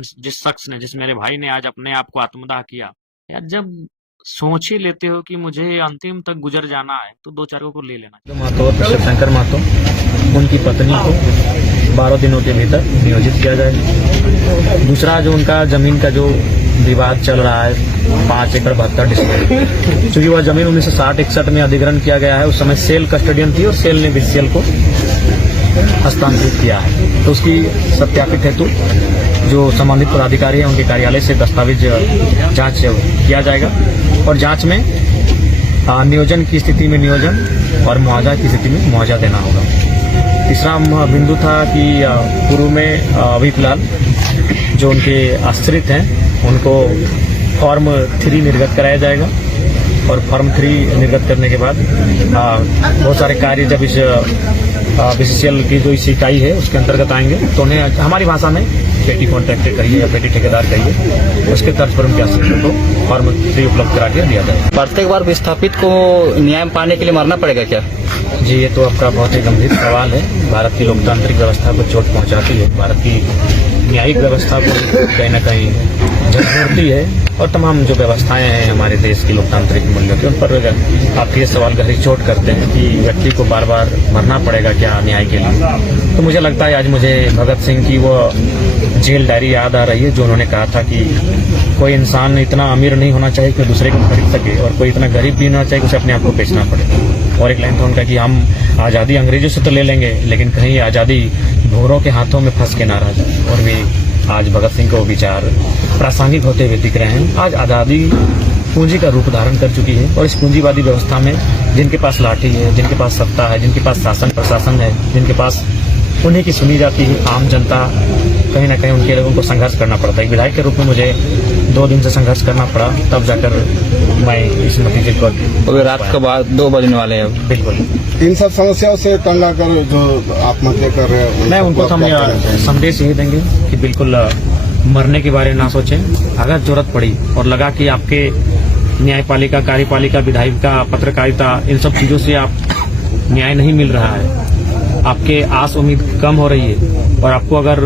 जिस शख्स ने, जिस मेरे भाई ने आज अपने आप को आत्मदाह किया, यार जब सोच ही लेते हो कि मुझे अंतिम तक गुजर जाना है, तो दो चारों को ले लेना चाहिए। महतो और शिवशंकर महतो, उनकी पत्नी को 12 दिनों के भीतर नियोजित किया जाएगा। दूसरा, जो उनका जमीन का जो विवाद चल रहा है 5 एकड़ 72 डिसमिल, क्योंकि वह जमीन 1960-61 में अधिग्रहण किया गया है। उस समय सेल कस्टोडियन थी और सेल ने बीसीएल को हस्तांतरित किया है। तो उसकी सत्यापित हेतु जो संबंधित पदाधिकारी है उनके कार्यालय से दस्तावेज जांच किया जाएगा और जांच में नियोजन की स्थिति में नियोजन और मुआवजा की स्थिति में मुआवजा देना होगा। तीसरा बिंदु था कि पूर्व में अभी फिलहाल जो उनके आश्रित हैं उनको फॉर्म 3 निर्गत कराया जाएगा और फॉर्म 3 निर्गत करने के बाद बहुत सारे कार्य जब इस बीसीसीएल की जो इस इकाई है उसके अंतर्गत आएंगे तो उन्हें हमारी भाषा में पेटी कॉन्ट्रैक्टर कहिए या पेटी ठेकेदार कहिए, उसके तर्ज पर उनके आश्रितों को फॉर्म 3 उपलब्ध करा के दिया जाए। प्रत्येक बार विस्थापित को न्याय पाने के लिए मरना पड़ेगा क्या? जी, ये तो आपका बहुत ही गंभीर सवाल है। भारत की लोकतांत्रिक व्यवस्था को चोट पहुंचाती है, भारत की न्यायिक व्यवस्था को कहीं न कहीं झकझोरती है और तमाम जो व्यवस्थाएं हैं हमारे देश की लोकतांत्रिक मूल्यों की, उन पर आप ये सवाल गहरी चोट करते हैं कि व्यक्ति को बार बार मरना पड़ेगा क्या न्याय के लिए। तो मुझे लगता है आज मुझे भगत सिंह की वो जेल डायरी याद आ रही है जो उन्होंने कहा था कि कोई इंसान इतना अमीर नहीं होना चाहिए कि दूसरे को खरीद सके और कोई इतना गरीब भी नहीं होना चाहिए कि उसे अपने आप को बेचना पड़े। और एक लाइन था उनका कि हम आज़ादी अंग्रेजों से तो ले लेंगे लेकिन कहीं आज़ादी भोरों के हाथों में फंस के ना रह जाए। और भी आज भगत सिंह को विचार प्रासंगिक होते हुए दिख रहे हैं। आज आज़ादी पूंजी का रूप धारण कर चुकी है और इस पूंजीवादी व्यवस्था में जिनके पास लाठी है, जिनके पास सत्ता है, जिनके पास शासन प्रशासन है, जिनके पास उन्हीं की सुनी जाती है आम जनता, कहीं ना कहीं उनके लोगों को संघर्ष करना पड़ता है। एक विधायक के रूप में मुझे 2 दिन से संघर्ष करना पड़ा, तब जाकर मैं इस नतीजे को। अभी रात के बाद 2 बजने वाले हैं। बिल्कुल, इन सब समस्याओं से तंग आकर जो आत्महत्या कर रहे हैं मैं उनको तो हम संदेश यही देंगे कि बिल्कुल मरने के बारे में ना सोचें। अगर जरूरत पड़ी और लगा कि आपके न्यायपालिका, कार्यपालिका, विधायिका, पत्रकारिता, इन सब चीजों से आप न्याय नहीं मिल रहा है, आपके आस उम्मीद कम हो रही है और आपको अगर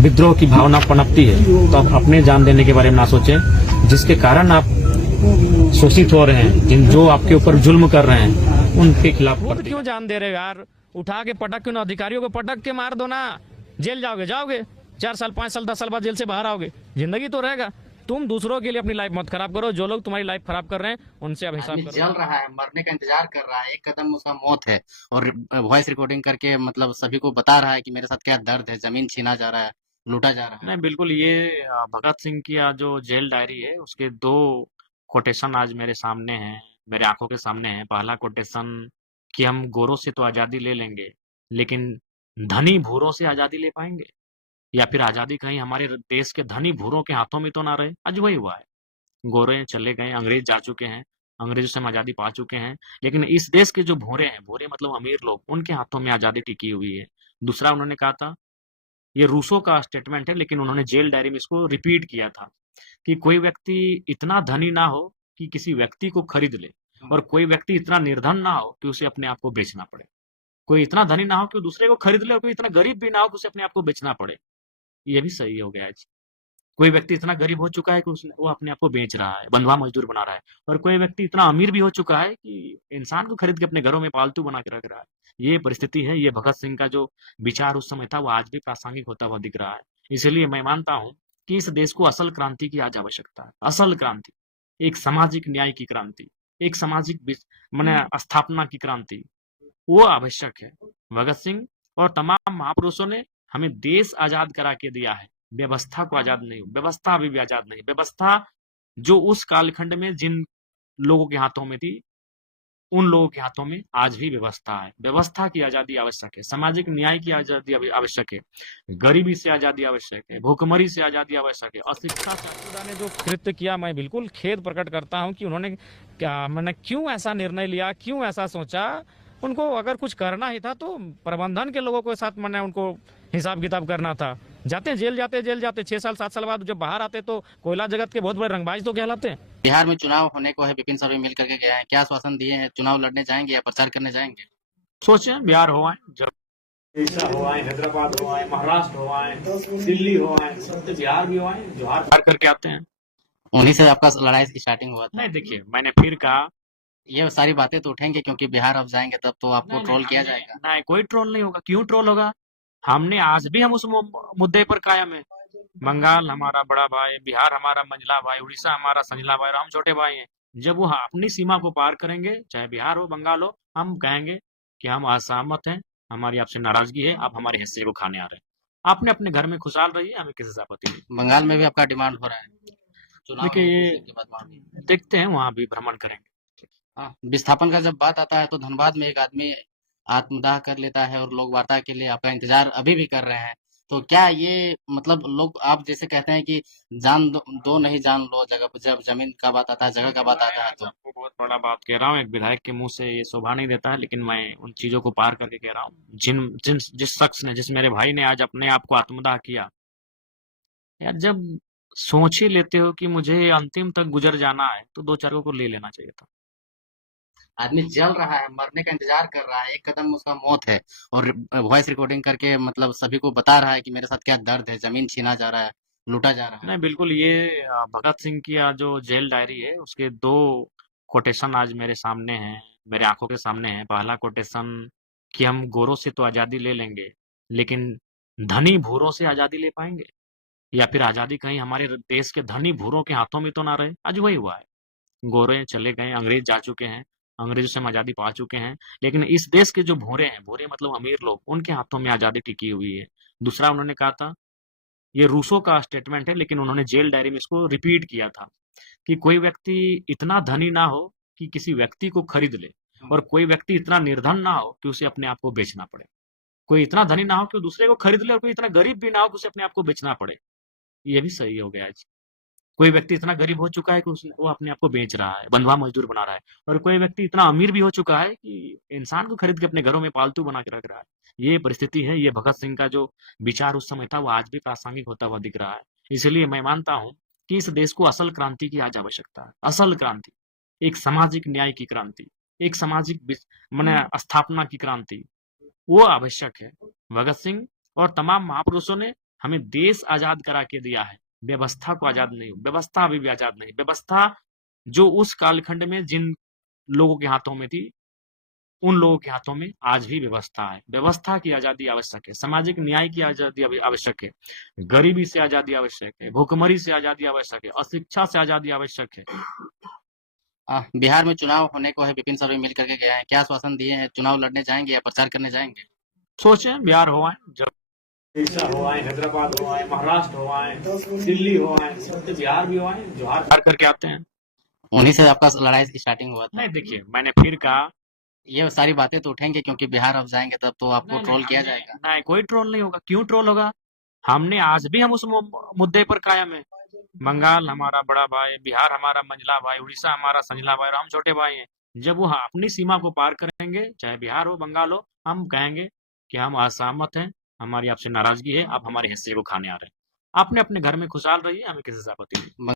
विद्रोह की भावना पनपती है तो आप अपने जान देने के बारे में ना सोचें। जिसके कारण आप शोषित हो रहे हैं, जिन जो आपके ऊपर जुल्म कर रहे हैं, उनके खिलाफ क्यों जान दे रहे हो यार? उठा के पटक क्यों ना, अधिकारियों को पटक के मार दो ना। जेल जाओगे 4 साल 5 साल 10 साल बाद जेल से बाहर आओगे, जिंदगी तो रहेगा। तुम दूसरों के लिए अपनी लाइफ मत खराब करो। जो लोग तुम्हारी लाइफ खराब कर रहे हैं उनसे अब हिसाब करो। जल रहा है, मरने का इंतजार कर रहा है, एक कदम उसका मौत है और वॉइस रिकॉर्डिंग करके मतलब सभी को बता रहा है कि मेरे साथ क्या दर्द है, जमीन छीना जा रहा है, लूटा जा रहा है। नहीं, बिल्कुल, ये भगत सिंह की जो जेल डायरी है उसके 2 कोटेशन आज मेरे सामने हैं, मेरे आंखों के सामने हैं। पहला कोटेशन कि हम गोरों से तो आज़ादी ले लेंगे लेकिन धनी भूरों से आज़ादी ले पाएंगे, या फिर आज़ादी कहीं हमारे देश के धनी भूरों के हाथों में तो ना रहे। आज वही हुआ है, गोरे चले गए, अंग्रेज जा चुके हैं, अंग्रेजों से हम आज़ादी पा चुके हैं, लेकिन इस देश के जो भूरे हैं, भूरे मतलब अमीर लोग, उनके हाथों में आज़ादी टिकी हुई है। दूसरा उन्होंने कहा था, ये रूसो का स्टेटमेंट है लेकिन उन्होंने जेल डायरी में इसको रिपीट किया था कि कोई व्यक्ति इतना धनी ना हो कि किसी व्यक्ति को खरीद ले और कोई व्यक्ति इतना निर्धन ना हो कि उसे अपने आप को बेचना पड़े। कोई इतना धनी ना हो कि वो दूसरे को खरीद ले और कोई इतना गरीब भी ना हो कि उसे अपने आप को बेचना पड़े। ये भी सही हो गया आज। कोई व्यक्ति इतना गरीब हो चुका है कि उसने वो अपने आप को बेच रहा है, बंधुआ मजदूर बना रहा है, और कोई व्यक्ति इतना अमीर भी हो चुका है कि इंसान को खरीद के अपने घरों में पालतू बना के रख रहा है। ये परिस्थिति है। ये भगत सिंह का जो विचार उस समय था वो आज भी प्रासंगिक होता हुआ दिख रहा है। इसलिए मैं मानता हूँ कि इस देश को असल क्रांति की आज आवश्यकता है। असल क्रांति, एक सामाजिक न्याय की क्रांति, एक सामाजिक माने स्थापना की क्रांति, वो आवश्यक है। भगत सिंह और तमाम महापुरुषों ने हमें देश आजाद करा के दिया है, व्यवस्था को आजाद नहीं। व्यवस्था अभी भी आजाद नहीं। व्यवस्था जो उस कालखंड में जिन लोगों के हाथों में थी, उन लोगों के हाथों में आज भी व्यवस्था है। व्यवस्था की आजादी आवश्यक है, सामाजिक न्याय की आजादी आवश्यक है, गरीबी से आजादी आवश्यक है, भूखमरी से आजादी आवश्यक है, अशिक्षा से। खुदा ने जो कृत्य किया, मैं बिल्कुल खेद प्रकट करता हूं कि उन्होंने क्या मैंने क्यों ऐसा निर्णय लिया, क्यों ऐसा सोचा। उनको अगर कुछ करना ही था तो प्रबंधन के लोगों के साथ मैंने उनको हिसाब किताब करना था। जेल जाते 6 साल 7 साल बाद जब बाहर आते तो कोयला जगत के बहुत बड़े रंगबाज तो कहलाते हैं। बिहार में चुनाव होने को है, विपिन सर भी मिल करके गए हैं, क्या आश्वासन दिए हैं? चुनाव लड़ने जाएंगे या प्रचार करने जाएंगे? सोचें, बिहार हो आए, जब उड़ीसा हो आए, हैदराबाद हो आए, महाराष्ट्र हो आए, दिल्ली हो आए, सब तो बिहार भी हो आए, जोहार पार करके आते हैं। उन्हीं से आपका लड़ाई की स्टार्टिंग हुआ था। नहीं देखिए, मैंने फिर कहा ये सारी बातें तो उठेंगे क्योंकि बिहार आप जाएंगे तब तो आपको ट्रोल किया जाएगा। नहीं, कोई ट्रोल नहीं होगा। क्यों ट्रोल होगा? हमने आज भी हम उस मुद्दे पर कायम है। बंगाल हमारा बड़ा भाई, बिहार हमारा मंझला भाई, उड़ीसा हमारा संझला भाई और हम छोटे भाई हैं। जब वो अपनी सीमा को पार करेंगे, चाहे बिहार हो बंगाल हो, हम कहेंगे कि हम असहमत हैं, हमारी आपसे नाराजगी है, आप हमारे हिस्से को खाने आ रहे हैं। आपने अपने घर में खुशहाल रहिए, हमें किसी से आपत्ति नहीं। बंगाल में भी आपका डिमांड हो रहा है चुनाव देखिए होने ये के बाद वहाँ भी। देखते हैं, वहां भी भ्रमण करेंगे। हाँ, विस्थापन का जब बात आता है तो धनबाद में एक आदमी आत्मदाह कर लेता है और लोग वार्ता के लिए आपका इंतजार अभी भी कर रहे हैं। तो क्या ये मतलब लोग आप जैसे कहते हैं कि जान दो नहीं जान लो, जगह पर जब जमीन का बात आता है, जगह का बात आता है तो आपको बहुत बड़ा बात कह रहा हूँ, एक विधायक के मुंह से ये शोभा नहीं देता है, लेकिन मैं उन चीजों को पार करके कह रहा हूँ। जिस शख्स ने, जिस मेरे भाई ने आज अपने आप को आत्मदाह किया, यार जब सोच ही लेते हो कि मुझे अंतिम तक गुजर जाना है, तो दो चारों को ले लेना चाहिए था। आदमी जल रहा है, मरने का इंतजार कर रहा है, एक कदम उसका मौत है और वॉइस रिकॉर्डिंग करके मतलब सभी को बता रहा है कि मेरे साथ क्या दर्द है, जमीन छीना जा रहा है, लूटा जा रहा है। नहीं बिल्कुल, ये भगत सिंह की जो जेल डायरी है, उसके दो कोटेशन आज मेरे सामने हैं, मेरे आंखों के सामने हैं। पहला कोटेशन कि हम गोरों से तो आजादी ले लेंगे, लेकिन धनी भूरों से आजादी ले पाएंगे? या फिर आजादी कहीं हमारे देश के धनी भूरों के हाथों में तो ना रहे। आज वही हुआ है, गोरे चले गए, अंग्रेज जा चुके हैं, अंग्रेजों से हम आजादी पा चुके हैं, लेकिन इस देश के जो भूरे हैं, भूरे मतलब अमीर लोग, उनके हाथों में आजादी टिकी हुई है। दूसरा उन्होंने कहा था, ये रूसो का स्टेटमेंट है, लेकिन उन्होंने जेल डायरी में इसको रिपीट किया था कि कोई व्यक्ति इतना धनी ना हो कि किसी व्यक्ति को खरीद ले, और कोई व्यक्ति इतना निर्धन ना हो कि उसे अपने आप को बेचना पड़े। कोई इतना धनी ना हो कि वो दूसरे को खरीद ले, और कोई इतना गरीब भी ना हो कि उसे अपने आप को बेचना पड़े। ये भी सही हो गया आज। कोई व्यक्ति इतना गरीब हो चुका है कि वो अपने आप को बेच रहा है, बंधुआ मजदूर बना रहा है, और कोई व्यक्ति इतना अमीर भी हो चुका है कि इंसान को खरीद के अपने घरों में पालतू बना के रख रहा है। ये परिस्थिति है। ये भगत सिंह का जो विचार उस समय था, वो आज भी प्रासंगिक होता हुआ दिख रहा है। इसलिए मैं मानता हूँ कि इस देश को असल क्रांति की आज आवश्यकता है। असल क्रांति, एक सामाजिक न्याय की क्रांति, एक सामाजिक माने स्थापना की क्रांति, वो आवश्यक है। भगत सिंह और तमाम महापुरुषों ने हमें देश आजाद करा के दिया है, व्यवस्था को आजाद नहीं। व्यवस्था अभी भी आजाद नहीं। व्यवस्था जो उस कालखंड में जिन लोगों के हाथों में थी, उन लोगों के हाथों में आज भी व्यवस्था है। व्यवस्था की आजादी आवश्यक है, सामाजिक न्याय की आजादी आवश्यक है, गरीबी से आजादी आवश्यक है, भूखमरी से आजादी आवश्यक है, अशिक्षा से आजादी आवश्यक है। बिहार में चुनाव होने को है, विपिन सर भी मिल करके गए हैं, क्या आश्वासन दिए हैं? चुनाव लड़ने जाएंगे या प्रचार करने जाएंगे? सोचे बिहार हो आए, जब उड़ीसा हो आए, हैदराबाद हो आए, महाराष्ट्र हो आए, दिल्ली हो आए, सब तो बिहार भी हो आए, जोहार पार करके आते हैं। उन्हीं से आपका लड़ाई की स्टार्टिंग हुआ था। नहीं देखिए, मैंने फिर कहा ये सारी बातें तो उठेंगे क्योंकि बिहार आप जाएंगे तब तो आपको ट्रोल किया जाएगा। नहीं, कोई ट्रोल नहीं होगा। क्यों ट्रोल होगा? हमने आज भी हम उस मुद्दे पर कायम है। बंगाल हमारा बड़ा भाई, बिहार हमारा मंझला भाई, उड़ीसा हमारा संझला भाई और हम छोटे भाई हैं। जब वो अपनी सीमा को पार करेंगे, चाहे बिहार हो बंगाल हो, हम कहेंगे कि हम असहमत हैं, हमारी आपसे नाराजगी है, आप हमारे हिस्से को खाने आ रहे हैं। आपने अपने घर में खुशहाल रहिए, हमें किसी से आपत्ति नहीं।